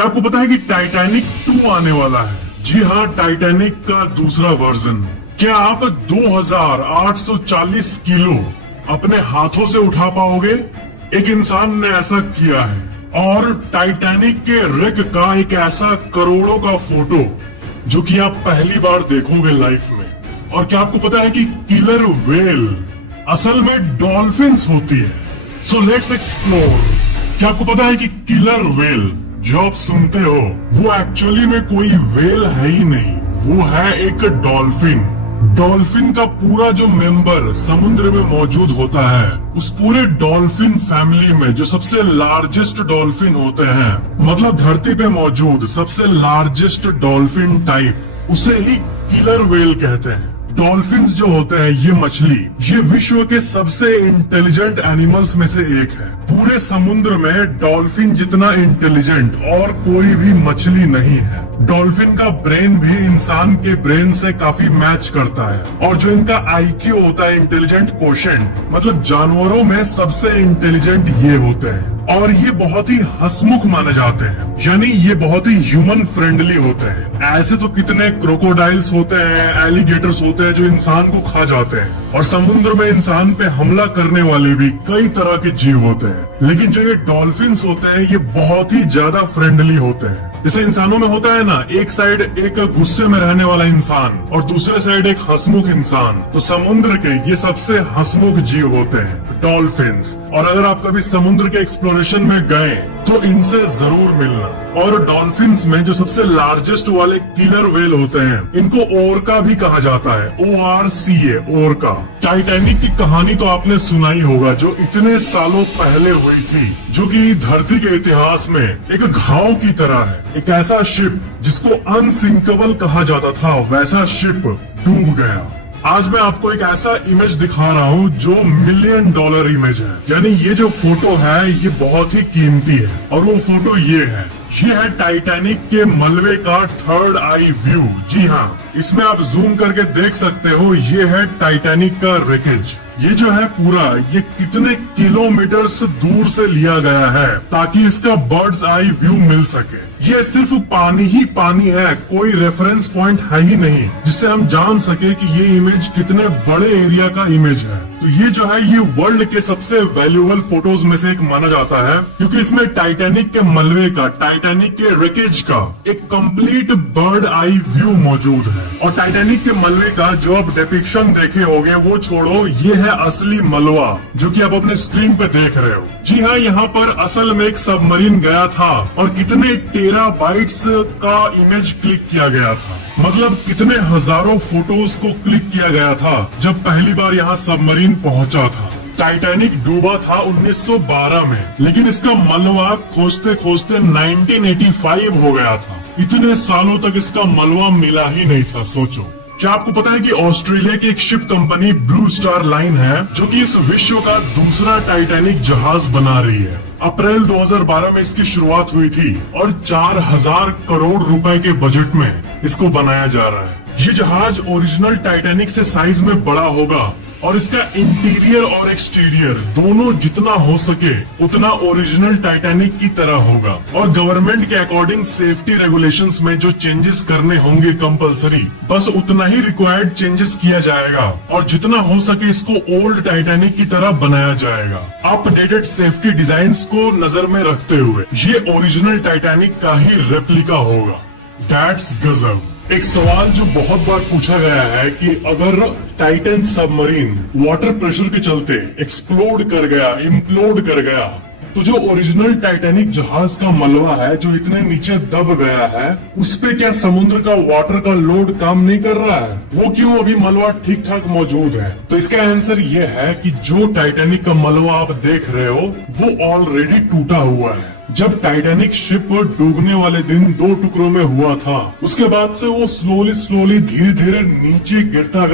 क्या आपको पता है कि टाइटैनिक 2 आने वाला है? जी हाँ, टाइटैनिक का दूसरा वर्जन। क्या आप 2840 किलो अपने हाथों से उठा पाओगे? एक इंसान ने ऐसा किया है। और टाइटैनिक के रिग का एक ऐसा करोड़ों का फोटो जो कि आप पहली बार देखोगे लाइफ में। और क्या आपको पता है कि किलर व्हेल असल में डॉल्फिन्स होती है? So let's explore. क्या आपको पता है कि किलर व्हेल जो आप सुनते हो वो एक्चुअली में कोई व्हेल है ही नहीं, वो है एक डॉल्फिन। डॉल्फिन का पूरा जो मेंबर समुद्र में मौजूद होता है, उस पूरे डॉल्फिन फैमिली में जो सबसे लार्जेस्ट डॉल्फिन होते हैं, मतलब धरती पे मौजूद सबसे लार्जेस्ट डॉल्फिन टाइप, उसे ही किलर व्हेल कहते हैं। डॉल्फिन्स जो होते हैं, ये मछली, ये विश्व के सबसे इंटेलिजेंट एनिमल्स में से एक है। पूरे समुद्र में डॉल्फिन जितना इंटेलिजेंट और कोई भी मछली नहीं है। डॉल्फिन का ब्रेन भी इंसान के ब्रेन से काफी मैच करता है। और जो इनका IQ होता है, इंटेलिजेंट कोशेंट, मतलब जानवरों में सबसे इंटेलिजेंट ये होते हैं। और ये बहुत ही हंसमुख माने जाते हैं, यानी ये बहुत ही ह्यूमन फ्रेंडली होते हैं। ऐसे तो कितने क्रोकोडाइल्स होते हैं, एलिगेटर्स होते हैं जो इंसान को खा जाते हैं, और समुद्र में इंसान पे हमला करने वाले भी कई तरह के जीव होते हैं। लेकिन जो ये डॉल्फिन्स होते हैं, ये बहुत ही ज्यादा फ्रेंडली होते हैं। जैसे इंसानों में होता है ना, एक साइड एक गुस्से में रहने वाला इंसान और दूसरे साइड एक हंसमुख इंसान, तो समुद्र के ये सबसे हंसमुख जीव होते हैं, डॉल्फिन्स। और अगर आप कभी समुद्र के एक्सप्लोरेशन में गए तो इनसे जरूर मिलना। और डॉल्फिन्स में जो सबसे लार्जेस्ट वाले किलर व्हेल होते हैं, इनको ओरका भी कहा जाता है, ORCA, ओरका। टाइटैनिक की कहानी तो आपने सुना ही होगा, जो इतने सालों पहले हुई थी, जो कि धरती के इतिहास में एक घाव की तरह है। एक ऐसा शिप जिसको अनसिंकेबल कहा जाता था, वैसा शिप डूब गया। आज मैं आपको एक ऐसा इमेज दिखा रहा हूँ जो $1 मिलियन इमेज है। यानी ये जो फोटो है ये बहुत ही कीमती है। और वो फोटो ये है टाइटैनिक के मलबे का थर्ड आई व्यू। जी हाँ, इसमें आप जूम करके देख सकते हो, ये है टाइटैनिक का रेकेज। ये जो है पूरा, ये कितने किलोमीटर दूर से लिया गया है ताकि इसका बर्ड्स आई व्यू मिल सके। ये सिर्फ पानी ही पानी है, कोई रेफरेंस पॉइंट है ही नहीं जिससे हम जान सके कि ये इमेज कितने बड़े एरिया का इमेज है। तो ये जो है, ये वर्ल्ड के सबसे वैल्यूएबल फोटोज में से एक माना जाता है, क्योंकि इसमें टाइटैनिक के मलबे का, टाइटैनिक के रेकेज का एक कंप्लीट बर्ड आई व्यू मौजूद है। और टाइटैनिक के मलबे का जो आप डिपिक्शन देखे होंगे वो छोड़ो, ये है असली मलबा जो कि आप अपने स्क्रीन पे देख रहे हो। जी हाँ, यहाँ पर असल में एक सबमरीन गया था और कितने टेराबाइट्स का इमेज क्लिक किया गया था, मतलब कितने हजारों फोटोज को क्लिक किया गया था जब पहली बार यहाँ सबमरीन पहुँचा था। टाइटैनिक डूबा था 1912 में, लेकिन इसका मलबा खोजते खोजते 1985 हो गया था। इतने सालों तक इसका मलबा मिला ही नहीं था, सोचो। क्या आपको पता है कि ऑस्ट्रेलिया की एक ship company blue star line है जो कि इस विश्व का दूसरा टाइटैनिक जहाज बना रही है। अप्रैल 2012 में इसकी शुरुआत हुई थी और 4000 करोड़ रुपए के बजट में इसको बनाया जा रहा है। ये जहाज ओरिजिनल टाइटैनिक से साइज में बड़ा होगा और इसका इंटीरियर और एक्सटीरियर दोनों जितना हो सके उतना ओरिजिनल टाइटैनिक की तरह होगा। और गवर्नमेंट के अकॉर्डिंग सेफ्टी रेगुलेशंस में जो चेंजेस करने होंगे कंपलसरी, बस उतना ही रिक्वायर्ड चेंजेस किया जाएगा और जितना हो सके इसको ओल्ड टाइटैनिक की तरह बनाया जाएगा, अपडेटेड सेफ्टी डिजाइन्स को नजर में रखते हुए। ये ओरिजिनल टाइटैनिक का ही रेप्लिका होगा। दैट्स गजब। एक सवाल जो बहुत बार पूछा गया है कि अगर टाइटन सबमरीन वाटर प्रेशर के चलते एक्सप्लोड कर गया, इम्प्लोड कर गया, तो जो ओरिजिनल टाइटैनिक जहाज का मलबा है जो इतने नीचे दब गया है, उस पे क्या समुद्र का वाटर का लोड काम नहीं कर रहा है? वो क्यों अभी मलबा ठीक ठाक मौजूद है? तो इसका आंसर ये है कि जो टाइटैनिक का मलबा आप देख रहे हो वो ऑलरेडी टूटा हुआ है। जब टाइटैनिक शिप डूबने वाले दिन 2 टुकड़ों में हुआ था, उसके बाद से वो स्लोली धीरे धीरे नीचे गिरता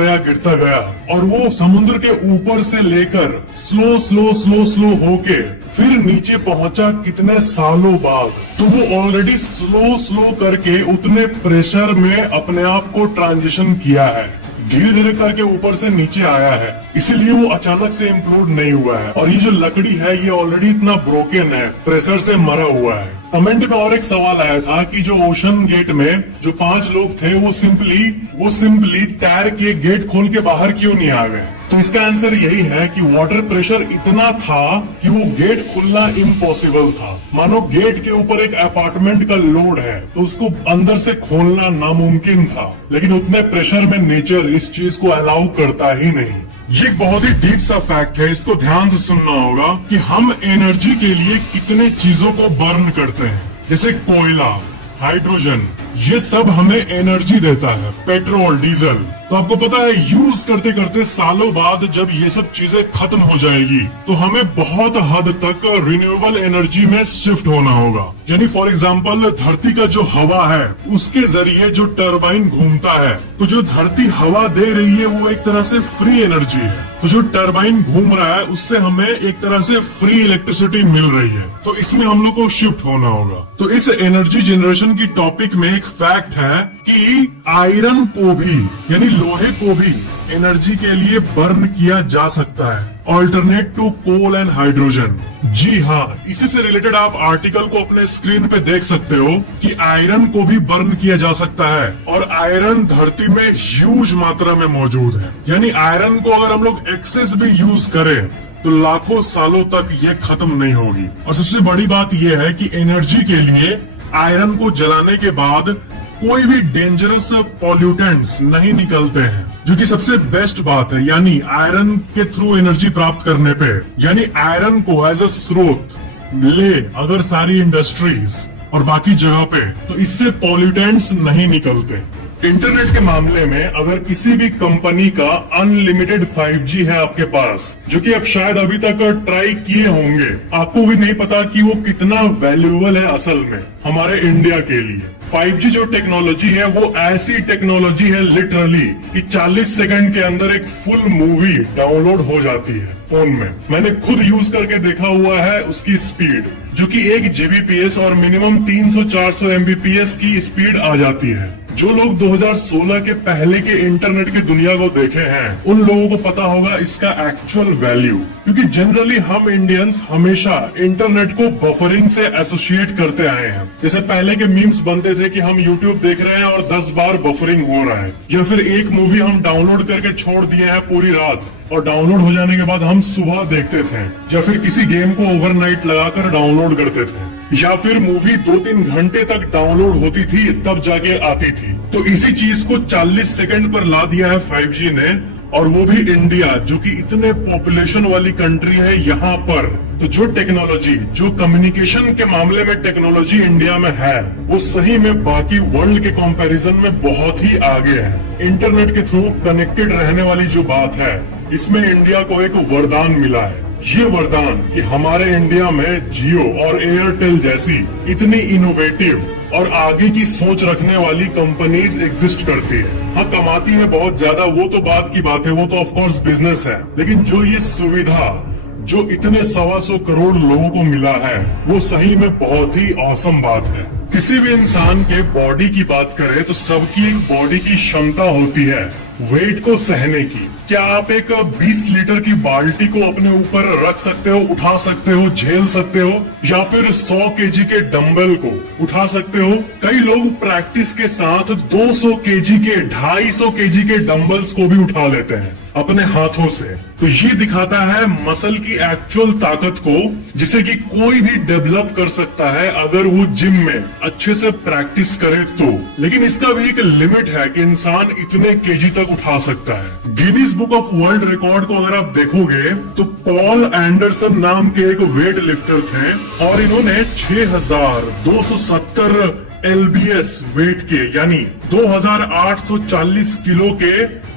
गया और वो समुद्र के ऊपर से लेकर स्लो होके फिर नीचे पहुंचा कितने सालों बाद। तो वो ऑलरेडी स्लो करके उतने प्रेशर में अपने आप को ट्रांजिशन किया है, धीरे धीरे करके ऊपर से नीचे आया है, इसीलिए वो अचानक से इम्प्लोड नहीं हुआ है। और ये जो लकड़ी है ये ऑलरेडी इतना ब्रोकन है, प्रेशर से मरा हुआ है। कमेंट में और एक सवाल आया था कि जो ओशन गेट में जो 5 लोग थे वो सिंपली तैर के गेट खोल के बाहर क्यों नहीं आ गए? तो इसका आंसर यही है कि वाटर प्रेशर इतना था कि वो गेट खुलना इम्पॉसिबल था। मानो गेट के ऊपर एक अपार्टमेंट का लोड है तो उसको अंदर से खोलना नामुमकिन था, लेकिन उतने प्रेशर में नेचर इस चीज को अलाउ करता ही नहीं। ये एक बहुत ही डीप सा फैक्ट है, इसको ध्यान से सुनना होगा कि हम एनर्जी के लिए कितने चीजों को बर्न करते हैं, जैसे कोयला, हाइड्रोजन, ये सब हमें एनर्जी देता है, पेट्रोल, डीजल। तो आपको पता है यूज करते करते सालों बाद जब ये सब चीजें खत्म हो जाएगी तो हमें बहुत हद तक रिन्यूएबल एनर्जी में शिफ्ट होना होगा। यानी फॉर एग्जांपल धरती का जो हवा है उसके जरिए जो टरबाइन घूमता है, तो जो धरती हवा दे रही है वो एक तरह से फ्री एनर्जी है। तो जो टरबाइन घूम रहा है उससे हमें एक तरह से फ्री इलेक्ट्रिसिटी मिल रही है, तो इसमें हम लोग को शिफ्ट होना होगा। तो इस एनर्जी जनरेशन की टॉपिक में एक फैक्ट है कि आयरन को भी यानी लोहे को भी एनर्जी के लिए बर्न किया जा सकता है, alternate to coal and hydrogen. जी हाँ, इसी से रिलेटेड आप आर्टिकल को अपने स्क्रीन पे देख सकते हो कि आयरन को भी बर्न किया जा सकता है और आयरन धरती में ह्यूज मात्रा में मौजूद है। यानी आयरन को अगर हम लोग एक्सेस भी यूज करें तो लाखों सालों तक ये खत्म नहीं होगी। और सबसे बड़ी बात यह है कि एनर्जी के लिए आयरन को जलाने के बाद कोई भी डेंजरस पॉल्यूटेंट्स नहीं निकलते हैं, जो कि सबसे बेस्ट बात है। यानी आयरन के थ्रू एनर्जी प्राप्त करने पे, यानी आयरन को एज अ स्रोत ले अगर सारी इंडस्ट्रीज और बाकी जगह पे, तो इससे पॉल्यूटेंट्स नहीं निकलते। इंटरनेट के मामले में अगर किसी भी कंपनी का अनलिमिटेड 5G है आपके पास, जो कि आप शायद अभी तक ट्राई किए होंगे, आपको भी नहीं पता कि वो कितना वैल्यूएबल है असल में हमारे इंडिया के लिए। 5G जो टेक्नोलॉजी है वो ऐसी टेक्नोलॉजी है लिटरली कि 40 सेकंड के अंदर एक फुल मूवी डाउनलोड हो जाती है फोन में। मैंने खुद यूज करके देखा हुआ है उसकी स्पीड, जो कि 1 Gbps और मिनिमम 300-400 Mbps की स्पीड आ जाती है। जो लोग 2016 के पहले के इंटरनेट की दुनिया को देखे हैं उन लोगों को पता होगा इसका एक्चुअल वैल्यू, क्योंकि जनरली हम इंडियंस हमेशा इंटरनेट को बफरिंग से एसोसिएट करते आए हैं। जैसे पहले के मीम्स बनते थे कि हम यूट्यूब देख रहे हैं और 10 बार बफरिंग हो रहा है, या फिर एक मूवी हम डाउनलोड करके छोड़ दिए हैं पूरी रात और डाउनलोड हो जाने के बाद हम सुबह देखते थे, या फिर किसी गेम को ओवरनाइट लगाकर डाउनलोड करते थे, या फिर मूवी 2-3 घंटे तक डाउनलोड होती थी तब जाके आती थी। तो इसी चीज को 40 सेकंड पर ला दिया है 5G ने, और वो भी इंडिया जो कि इतने पॉपुलेशन वाली कंट्री है यहाँ पर। तो जो टेक्नोलॉजी, जो कम्युनिकेशन के मामले में टेक्नोलॉजी इंडिया में है, वो सही में बाकी वर्ल्ड के कंपैरिजन में बहुत ही आगे है। इंटरनेट के थ्रू कनेक्टेड रहने वाली जो बात है, इसमें इंडिया को एक वरदान मिला है। ये वरदान कि हमारे इंडिया में जियो और एयरटेल जैसी इतनी इनोवेटिव और आगे की सोच रखने वाली कंपनीज एग्जिस्ट करती है। हाँ, कमाती है बहुत ज्यादा, वो तो बात की बात है, वो तो ऑफ कोर्स बिजनेस है, लेकिन जो ये सुविधा जो इतने 125 करोड़ लोगों को मिला है वो सही में बहुत ही औसम बात है। किसी भी इंसान के बॉडी की बात करें तो सबकी एक बॉडी की क्षमता होती है वेट को सहने की। क्या आप एक 20 लीटर की बाल्टी को अपने ऊपर रख सकते हो, उठा सकते हो, झेल सकते हो, या फिर 100 केजी के डंबल को उठा सकते हो? कई लोग प्रैक्टिस के साथ 200 केजी के, 250 केजी के डंबल्स को भी उठा लेते हैं अपने हाथों से। तो ये दिखाता है मसल की एक्चुअल ताकत को, जिसे कि कोई भी डेवलप कर सकता है अगर वो जिम में अच्छे से प्रैक्टिस करे तो। लेकिन इसका भी एक लिमिट है कि इंसान इतने केजी तक उठा सकता है। Guinness book of world record को अगर आप देखोगे तो पॉल एंडरसन नाम के एक वेट लिफ्टर थे और इन्होंने 6270 LBS वेट के यानी 2840 किलो के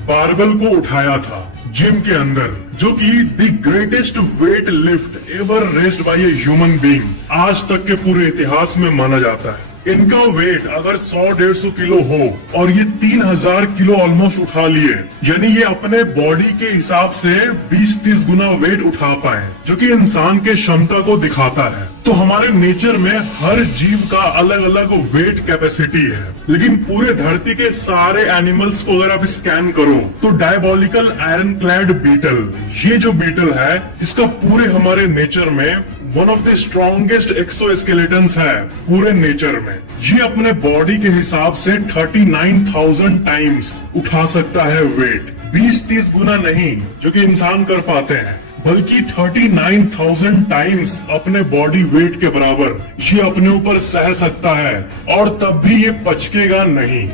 बारबल को उठाया था जिम के अंदर, जो कि the greatest weight lift ever raised by a human being आज तक के पूरे इतिहास में माना जाता है। इनका वेट अगर 100-150 किलो हो और ये 3000 किलो ऑलमोस्ट उठा लिए, यानी ये अपने बॉडी के हिसाब से 20-30 गुना वेट उठा पाए, जो कि इंसान के क्षमता को दिखाता है। तो हमारे नेचर में हर जीव का अलग अलग वेट कैपेसिटी है, लेकिन पूरे धरती के सारे एनिमल्स को अगर आप स्कैन करो तो डायबोलिकल आयरन क्लैड बीटल, ये जो बीटल है इसका पूरे हमारे नेचर में one of the strongest exoskeletons है पूरे नेचर में। ये अपने बॉडी के हिसाब से 39,000 टाइम्स उठा सकता है वेट। 20-30 गुना नहीं जो कि इंसान कर पाते हैं, बल्कि 39,000 टाइम्स अपने बॉडी वेट के बराबर ये अपने ऊपर सह सकता है, और तब भी ये पचकेगा नहीं।